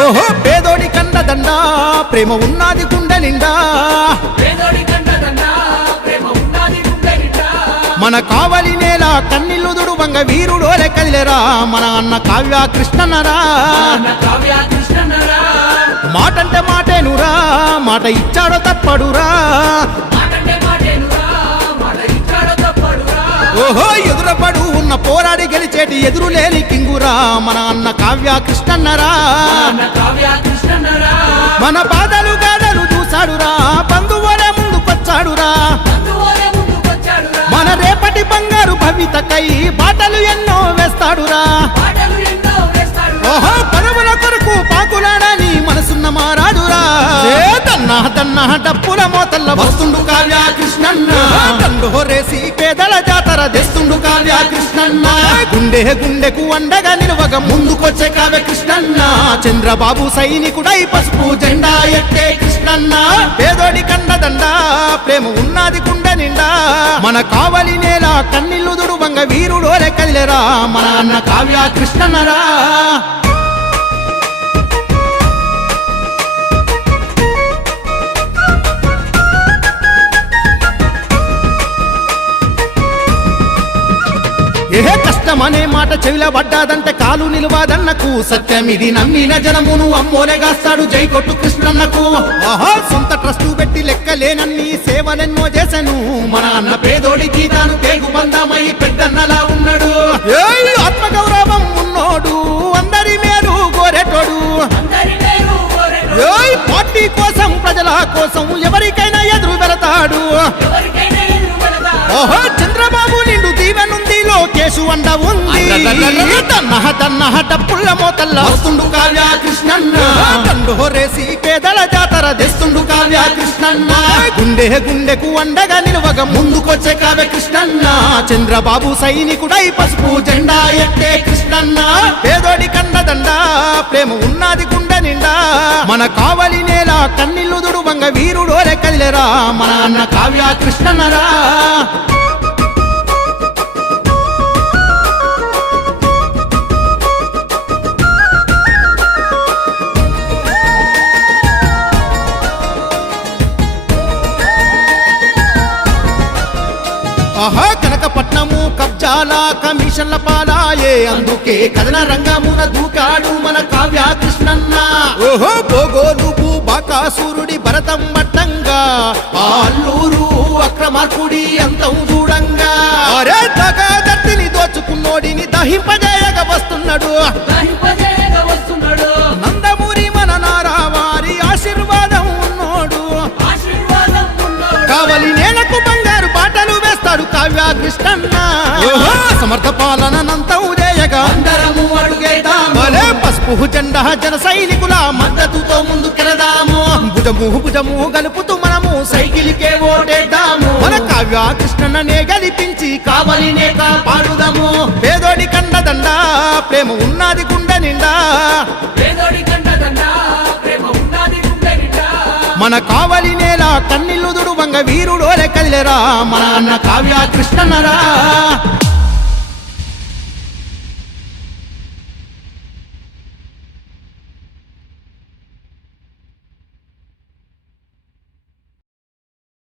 ఓహో పేదోడి కండదండ ప్రేమ ఉన్నది గుండె నిండా మన కావలి నేల కన్నీళ్లు దుడువంగ వీరుడోలే కదిలేరా మన అన్న కావ్య కృష్ణన్నరా మాటంటే మాటేనురా మాట ఇచ్చాడో తప్పడురా ఓహో ఎదురపడు ఉన్న పోరాడి గెలిచేటి ఎదురులేని కింగురా మన అన్న కావ్య కృష్ణన్నరా మన బాధలు గాథలు చూసాడురా బంధువులే ముందుకొచ్చాడురా మన రేపటి బంగారు భవితకై బాటలు ఎన్నో వేస్తాడురా ఓహో పదవుల కొరకు పాకులాడని మనసున్న మారాడురా తన్నా తన్నా డప్పుల మోతల్ల వస్తుండు కావ్య కృష్ణన్న దండోరేసి పేదల జాతర తెస్తుండు కావ్య కృష్ణన్న గుండె గుండెకు అండగా నిలవగా ముందుకొచ్చే కావ్య కృష్ణన్న చంద్రబాబు సైనికుడై పసుపు జెండా ఎట్టే కృష్ణన్న పేదోడి కండదండ ప్రేమ ఉన్నది గుండె నిండా మన కావలి నేల కన్నీళ్లు దుడువంగ వీరుడోలే కదిలేరా మన అన్న కావ్య కృష్ణన్నరా ఏహే కష్టమనే మాట చెవిల పడ్డాదంటే కాలు నిలువాదన్నకు సత్యమిది నమ్మిన జనమును అమ్మోలేగాస్తాడు జై కొట్టు కృష్ణన్నకు ఆహా సొంత ట్రస్టు పెట్టి లెక్కలేనన్ని సేవలెన్నో చేశాను మన అన్న పేదోడికి తాను పేగు బంధమై పెద్దన్నలా ఉన్నాడు ఆత్మగౌరవం ఉన్నోడు అందరి మేలు కోరేటోడు పార్టీ కోసం ప్రజల కోసం ఎవరికైనా ఎదురు వెళతాడు ఓహో చంద్రబాబు నిండు దీవెనుంది లోకేశు అండ ఉంది తన్నహ తన్నహ డప్పుల మోతల్ల వస్తుండు కావ్య కృష్ణన్న దండోరేసి పేదల జాతర తెస్తుండు కావ్య కృష్ణన్న గుండె గుండెకు అండగా నిలవగా ముందుకొచ్చే కావ్య కృష్ణన్న చంద్రబాబు సైనికుడై పసుపు జెండా ఎట్టే కృష్ణన్న పేదోడి కండదండ ప్రేమ ఉన్నది గుండె నిండా మన కావలి నేల కన్నీళ్లు దుడువంగ వీరుడోలే కదిలేరా మన అన్న కావ్య కృష్ణన్నరా ఆహా కనకపట్నము కబ్జాల కమిషన్ల పాలాయే అందుకే కథన రంగమున దూకాడు మన కావ్య కృష్ణన్న ఓహో బోగోలు బాకాసురుడి భరతం మట్టంగా అల్లూరు అక్రమార్కుడి అంతం చూడంగా అరే దగాదర్తిని దోచుకున్నోడిని దహింపజేయగా వస్తున్నాడు నందమూరి మన నారావారి ఆశీర్వాదం ఉన్నోడు కావలి నేలకు బంగారు బాటలు వేస్తాడు కావ్య కృష్ణన్న సమర్థ పాలనంతం చేయగా అందరము అడుగేద్దాము పసుపు జెండా జన సైనికుల మద్దతుతో ముందుకెళదాము భుజము భుజము గలుపుతూ మనము సైకిల్కే ఓటేద్దాము మన కావ్య కృష్ణన్ననే గెలిపించి కావలినే కాపాడుదాము పేదోడి కండదండ ప్రేమ ఉన్నది గుండె నిండా మన కావలి నేల కన్నీళ్లు దుడువంగ వీరుడోలే కదిలేరా మన అన్న కావ్య కృష్ణన్నరా